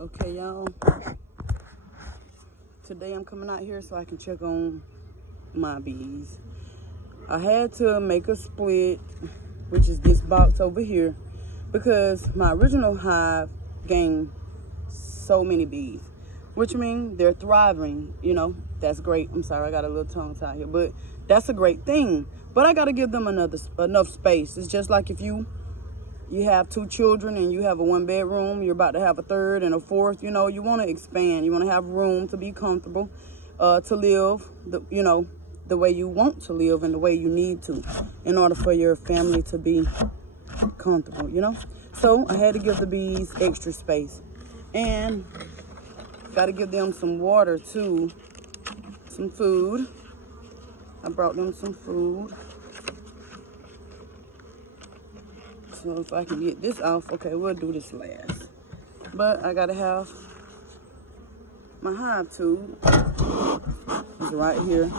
Okay, y'all. Today I'm coming out here so I can check on my bees. I had to make a split, which is this box over here, because my original hive gained so many bees, which means they're thriving. You know, that's great. I'm sorry, I got a little tongue tied here, but that's a great thing. But I got to give them enough space. It's just like if you have 2 children and you have a 1-bedroom, you're about to have a 3rd and a 4th, you know, you want to expand. You want to have room to be comfortable, to live, the way you want to live and the way you need to in order for your family to be comfortable, you know. So I had to give the bees extra space, and got to give them some water too, some food. I brought them some food. So if I can get this off, okay, we'll do this last. But I gotta have my hive tube. It's right here.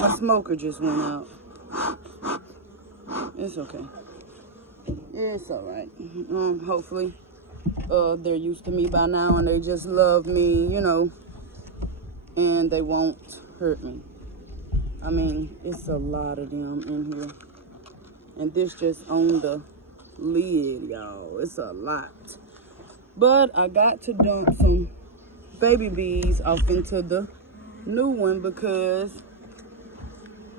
My smoker just went out. It's okay. It's all right. Hopefully, they're used to me by now and they just love me, you know, and they won't hurt me. I mean, it's a lot of them in here, and this just on the lid, y'all. It's a lot. But I got to dump some baby bees off into the new one because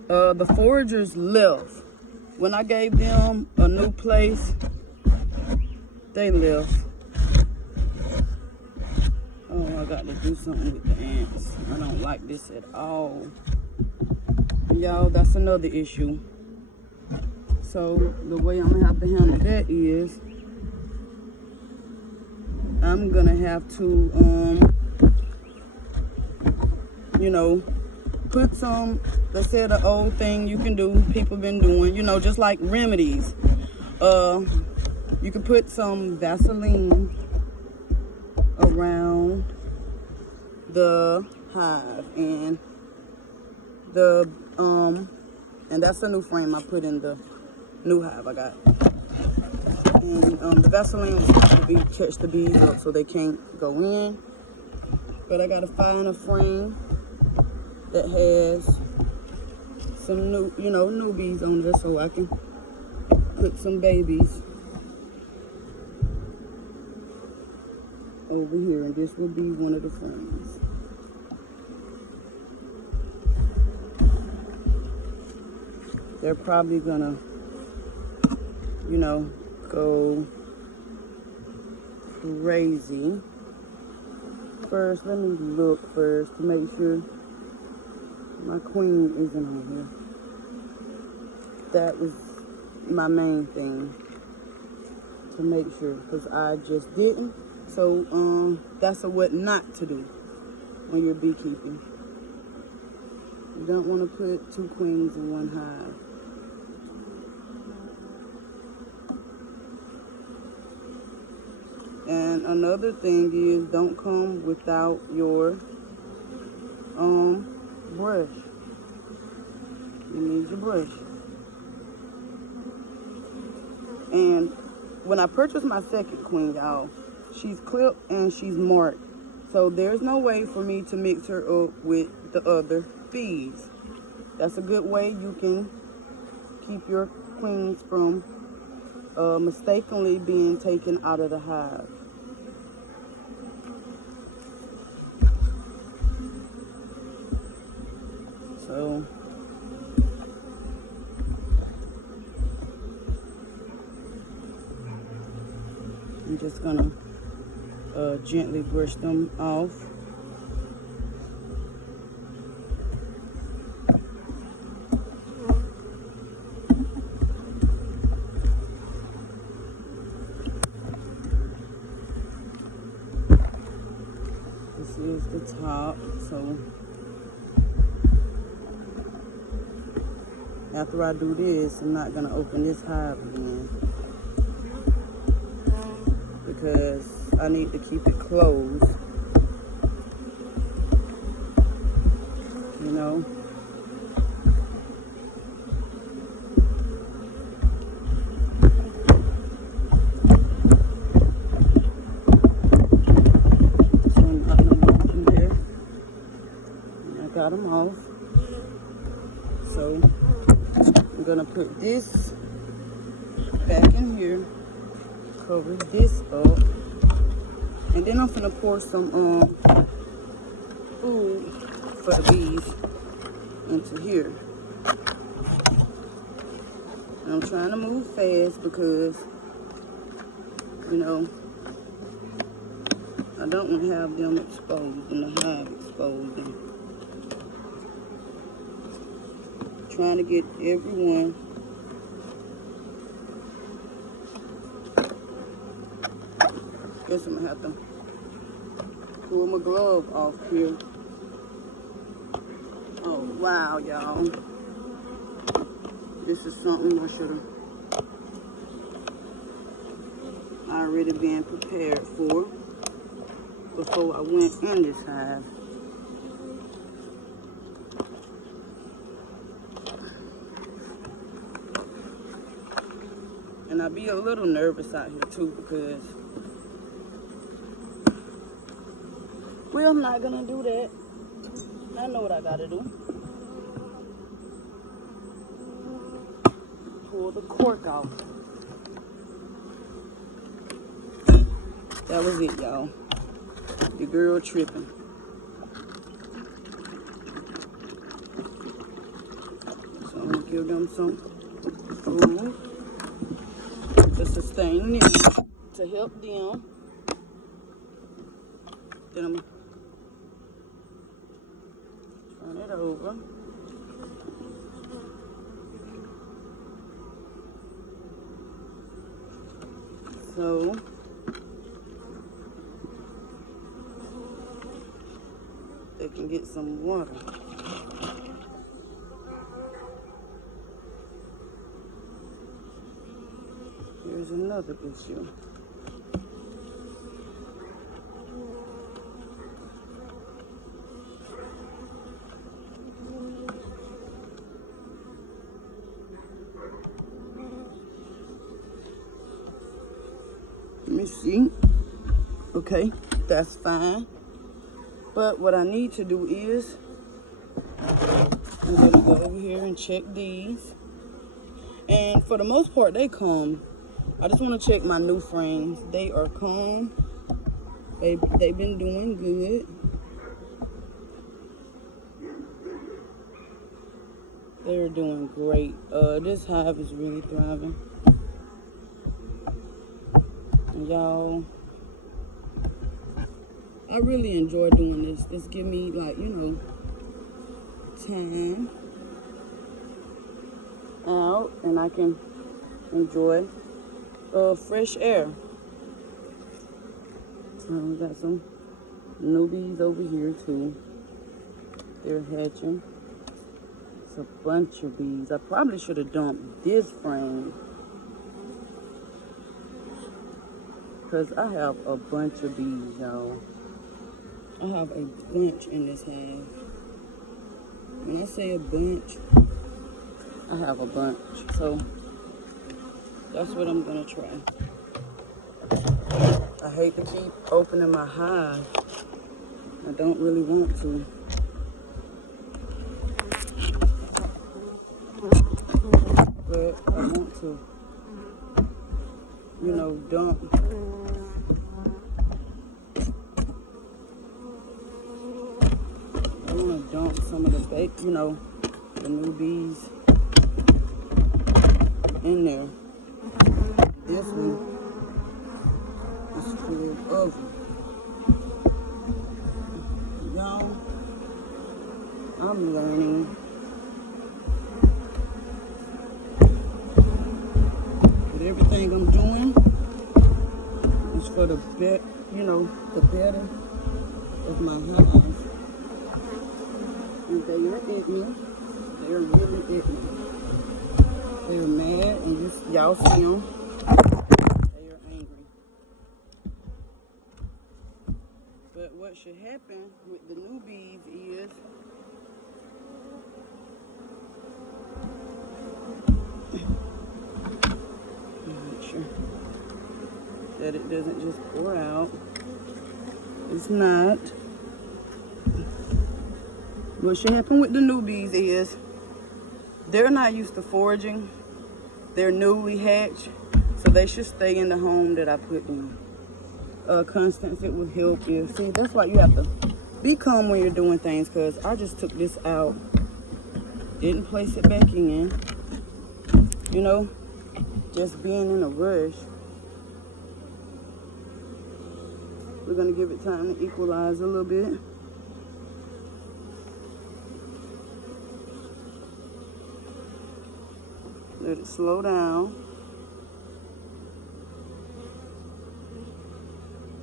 the foragers left. When I gave them a new place, they left. Oh, I got to do something with the ants. I don't like this at all. Y'all, that's another issue. So the way I'm gonna have to handle that is I'm gonna have to, you know, put some, they said the old thing you can do, people been doing, you know, just like remedies. You can put some Vaseline around the hive and and that's a new frame I put in the new hive I got. And the Vaseline was supposed to catch the bees up so they can't go in. But I gotta find a frame that has some new bees on there so I can put some babies over here, and this will be one of the frames. They're probably gonna, you know, go crazy. First, let me look first to make sure my queen isn't on here. That was my main thing, to make sure, because I just didn't. So that's a what not to do when you're beekeeping. You don't want to put 2 queens in one hive. And another thing is, don't come without your brush. You need your brush. And when I purchased my second queen, y'all, she's clipped and she's marked. So there's no way for me to mix her up with the other bees. That's a good way you can keep your queens from mistakenly being taken out of the hive. So I'm just gonna gently brush them off. This is the top, so after I do this, I'm not gonna open this hive again because I need to keep it closed, you know. got them off. So I'm gonna put this back in here, cover this up, and then I'm gonna pour some food for the bees into here. And I'm trying to move fast because, you know, I don't want to have them exposed and the hive exposed. And trying to get everyone. Guess I'm gonna have to pull my glove off here. Oh wow, y'all. This is something I should have already been prepared for before I went in this hive. And I be a little nervous out here too because, well, I'm not gonna do that. I know what I gotta do. Pull the cork off. That was it, y'all. The girl tripping. So I'm gonna give them some food to sustain them, to help them. Then I'm gonna turn it over. So they can get some water. Here's another issue. Let me see. Okay, that's fine. But what I need to do is, I'm gonna go over here and check these. And for the most part, they come. I just want to check my new frames. They are calm. They've been doing good. They're doing great. This hive is really thriving. And y'all, I really enjoy doing this. This give me, like, you know, time out, and I can enjoy fresh air. We got some newbies over here too. They're hatching. It's a bunch of bees. I probably should have dumped this frame because I have a bunch of bees, y'all. I have a bunch in this hive. When I say a bunch, I have a bunch. So that's what I'm gonna try. I hate to keep opening my hive. I don't really want to. But I want to, you know, dump. I want to dump some of the the new bees in there. This one is full of them. Y'all, I'm learning. But everything I'm doing is for the the better of my hive. And they are at me. They're really at me. They're mad, and y'all see them. They are angry. But what should happen with the new bees is make sure that it doesn't just pour out. It's not. what should happen with the newbies is they're not used to foraging. They're newly hatched, so they should stay in the home that I put them. Constance, it would help you. See, that's why you have to be calm when you're doing things, because I just took this out, didn't place it back in, you know, just being in a rush. We're gonna give it time to equalize a little bit. Let it slow down.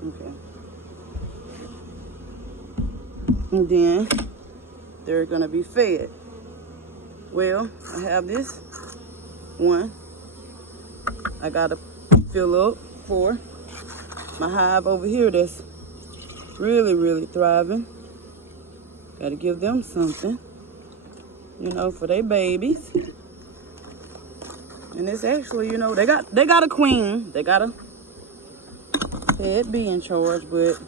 Okay. And then they're gonna be fed. Well, I have this one. I gotta fill up for my hive over here that's really, really thriving. Gotta give them something, you know, for their babies. And it's actually, you know, they got a queen. They got a head bee in charge, but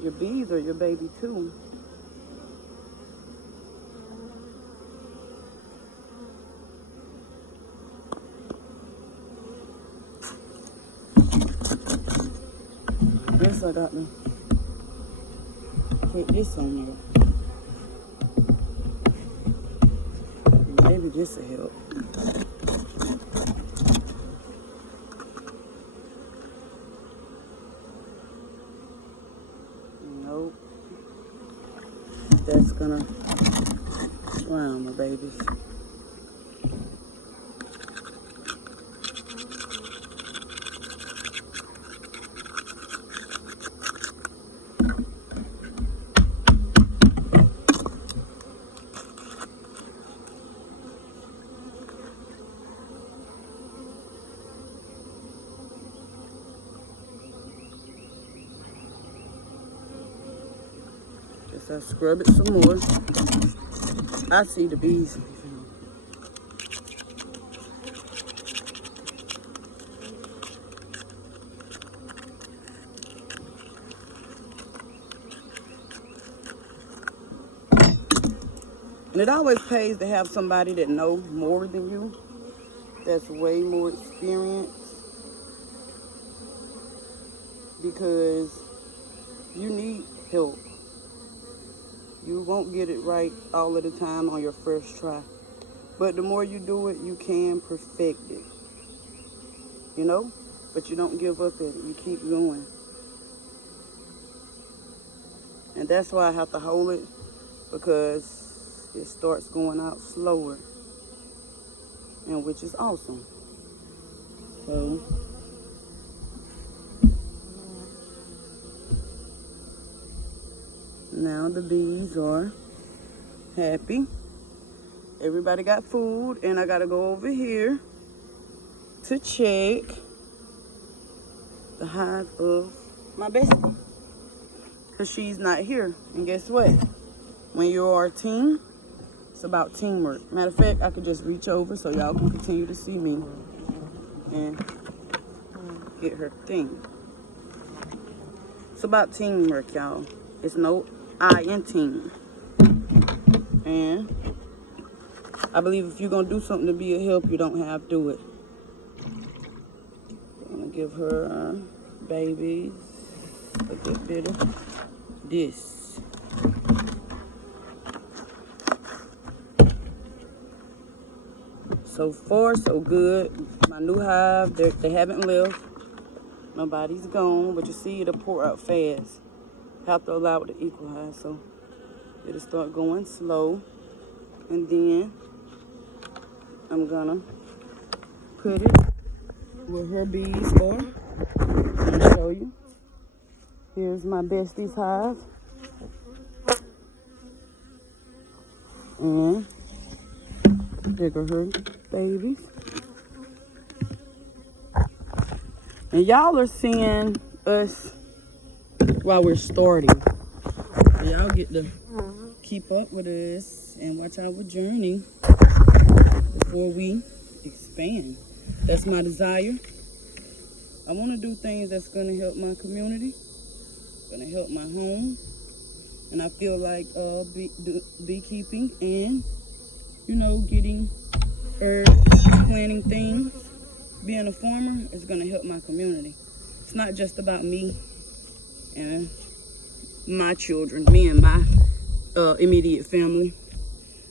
your bees are your baby too. Guess I got to put this on here. Maybe this will help. Nope. That's gonna drown my babies. I scrub it some more. I see the bees. And it always pays to have somebody that knows more than you, that's way more experienced, because you need help. You won't get it right all of the time on your first try. But the more you do it, you can perfect it. You know? But you don't give up at it. You keep going. And that's why I have to hold it, because it starts going out slower. And which is awesome. So now the bees are happy. Everybody got food, and I gotta go over here to check the hive of my bestie, because she's not here. And guess what? When you are a team, it's about teamwork. Matter of fact, I could just reach over so y'all can continue to see me and get her thing. It's about teamwork, y'all. It's no I in team. And I believe if you're gonna do something to be a help, you don't have to do it. I'm gonna give her babies a good bit of this. So far, so good. My new hive, they haven't left. Nobody's gone, but you see it'll pour out fast. Have to allow it to equalize, so it'll start going slow. And then I'm gonna put it where her bees are. I'm gonna show you. Here's my bestie's hive. And there go her babies. And y'all are seeing us while we're starting. So y'all get to keep up with us and watch our journey before we expand. That's my desire. I want to do things that's going to help my community, going to help my home, And I feel like beekeeping and, you know, getting herbs, planting things, being a farmer is going to help my community. It's not just about me and my children, me and my immediate family.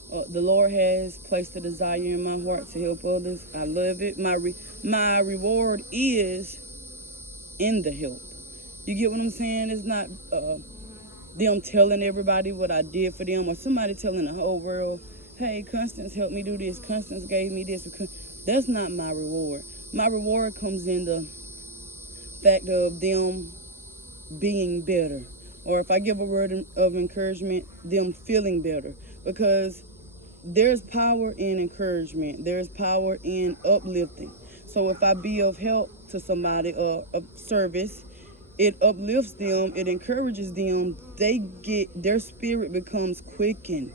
The Lord has placed a desire in my heart to help others. I love it. My reward is in the help. You get what I'm saying? It's not them telling everybody what I did for them, or somebody telling the whole world, hey, Constance helped me do this, Constance gave me this. That's not my reward. My reward comes in the fact of them being better, or if I give a word of encouragement, them feeling better, because there's power in encouragement. There's power in uplifting. So if I be of help to somebody or of service, it uplifts them, it encourages them, their spirit becomes quickened.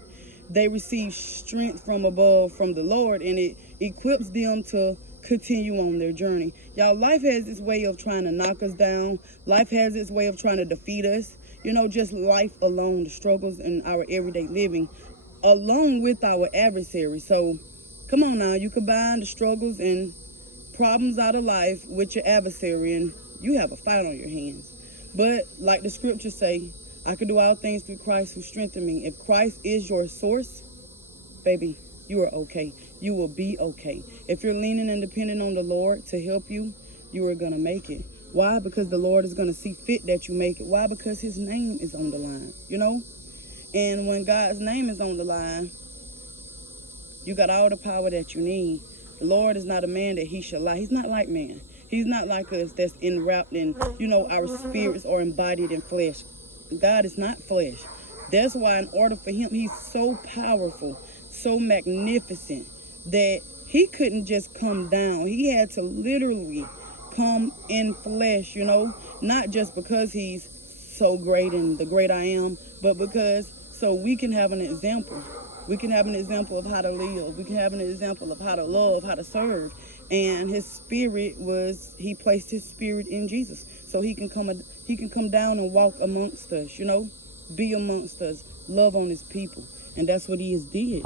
They receive strength from above, from the Lord, and it equips them to continue on their journey. Y'all, life has its way of trying to knock us down. Life has its way of trying to defeat us. You know, just life alone, the struggles in our everyday living, along with our adversary. So, come on now, you combine the struggles and problems out of life with your adversary, and you have a fight on your hands. But like the scriptures say, I can do all things through Christ who strengthened me. If Christ is your source, baby, you are okay. You will be okay. If you're leaning and depending on the Lord to help you, you are going to make it. Why? Because the Lord is going to see fit that you make it. Why? Because his name is on the line, you know? And when God's name is on the line, you got all the power that you need. The Lord is not a man that he shall lie. He's not like man. He's not like us that's enwrapped in, you know, our spirits are embodied in flesh. God is not flesh. That's why in order for him, he's so powerful, so magnificent, that he couldn't just come down. He had to literally come in flesh, you know, not just because he's so great and the great I am, but because so we can have an example. We can have an example of how to live. We can have an example of how to love, how to serve. And his spirit he placed his spirit in Jesus. So he can come down and walk amongst us, you know, be amongst us, love on his people. And that's what he has did.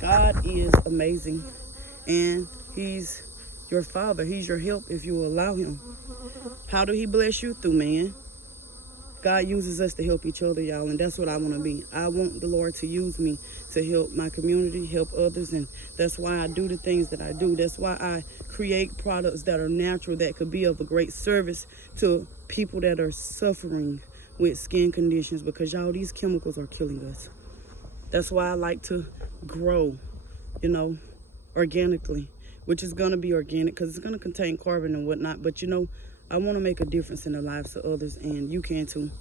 God is amazing. And he's your father. He's your help if you will allow him. How do he bless you? Through man. God uses us to help each other, y'all, and that's what I want to be. I want the Lord to use me to help my community, help others, and that's why I do the things that I do. That's why I create products that are natural, that could be of a great service to people that are suffering with skin conditions, because, y'all, these chemicals are killing us. That's why I like to grow, you know, organically, which is going to be organic because it's going to contain carbon and whatnot, but, you know, I want to make a difference in the lives of others, and you can too.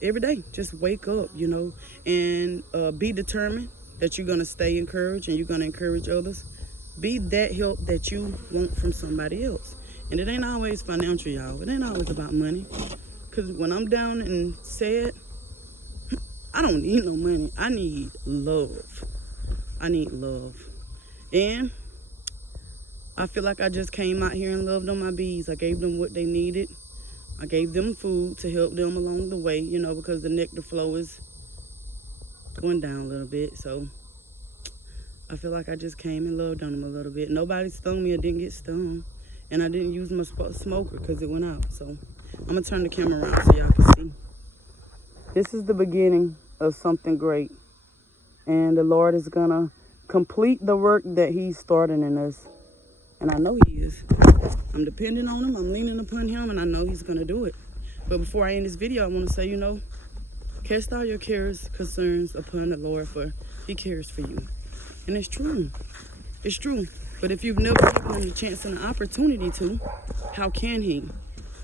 Every day, just wake up, you know, and be determined that you're going to stay encouraged and you're going to encourage others. Be that help that you want from somebody else. And it ain't always financial, y'all. It ain't always about money. Because when I'm down and sad, I don't need no money. I need love. I need love. And I feel like I just came out here and loved on my bees. I gave them what they needed. I gave them food to help them along the way, you know, because the nectar flow is going down a little bit. So I feel like I just came and loved on them a little bit. Nobody stung me or didn't get stung. And I didn't use my smoker because it went out. So I'm going to turn the camera around so y'all can see. This is the beginning of something great. And the Lord is going to complete the work that he started in us. And I know he is. I'm depending on him. I'm leaning upon him. And I know he's going to do it. But before I end this video, I want to say, you know, cast all your cares, concerns upon the Lord, for he cares for you. And it's true. It's true. But if you've never given him the chance and the opportunity to, how can he?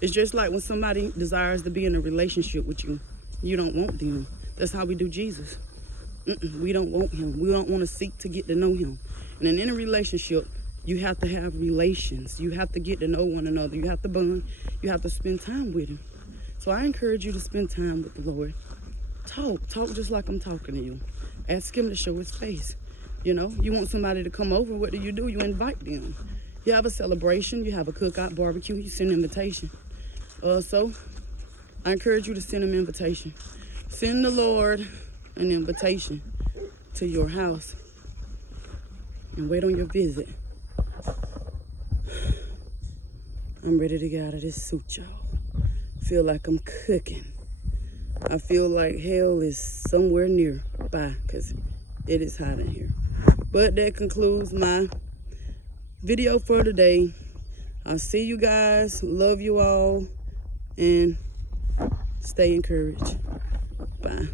It's just like when somebody desires to be in a relationship with you. You don't want them. That's how we do Jesus. We don't want him. We don't want to seek to get to know him. And in any relationship, you have to have relations. You have to get to know one another. You have to bond. You have to spend time with him. So I encourage you to spend time with the Lord. Talk just like I'm talking to you. Ask him to show his face. You know, you want somebody to come over, what do? You invite them. You have a celebration, you have a cookout, barbecue, you send an invitation. So I encourage you to send them an invitation. Send the Lord an invitation to your house and wait on your visit. I'm ready to get out of this suit, y'all. Feel like I'm cooking. I feel like hell is somewhere nearby because it is hot in here. But that concludes my video for today. I'll see you guys. Love you all. And stay encouraged. Bye.